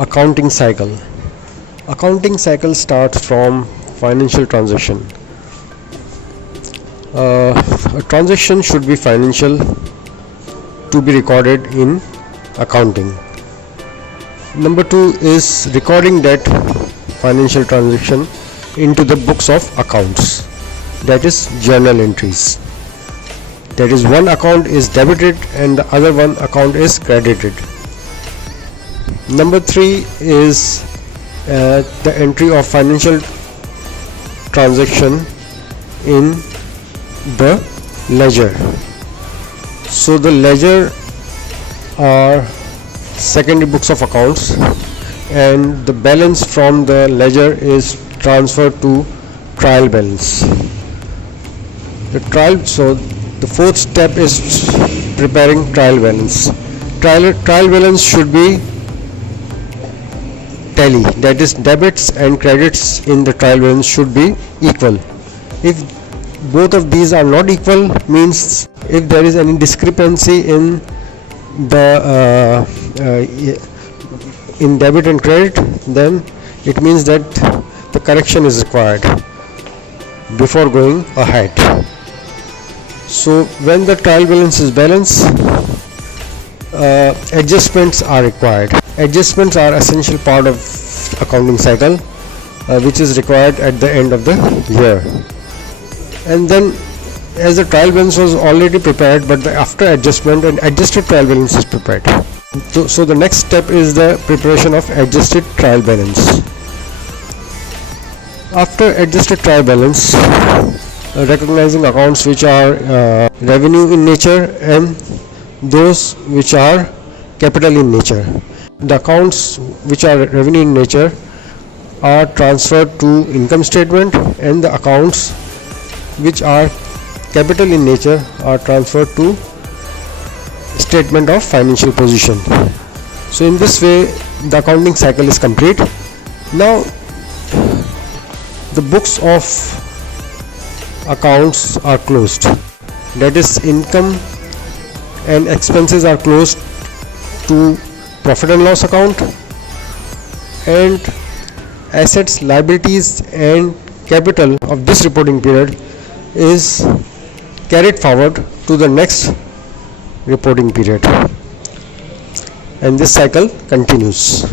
Accounting cycle. Accounting cycle starts from financial transaction. A transaction should be financial to be recorded in accounting. Number 2 is recording that financial transaction into the books of accounts, that is journal entries. That is, one account is debited and the other one account is credited. Number 3 is the entry of financial transaction in the ledger. So the ledger are secondary books of accounts, and the balance from the ledger is transferred to trial balance. So the fourth step is preparing trial balance. Trial balance should be tally, that is, debits and credits in the trial balance should be equal. If both of these are not equal, means if there is any discrepancy in the in debit and credit, then it means that the correction is required before going ahead. So when the trial balance is balanced, adjustments are required. Adjustments are essential part of accounting cycle, which is required at the end of the year. And then, as the trial balance was already prepared, but after adjustment, an adjusted trial balance is prepared. So the next step is the preparation of adjusted trial balance. After adjusted trial balance, recognizing accounts which are revenue in nature and those which are capital in nature. The accounts which are revenue in nature are transferred to income statement, and the accounts which are capital in nature are transferred to statement of financial position. So in this way the accounting cycle is complete. Now the books of accounts are closed, that is, income and expenses are closed to profit and loss account, and assets, liabilities and capital of this reporting period is carried forward to the next reporting period, and this cycle continues.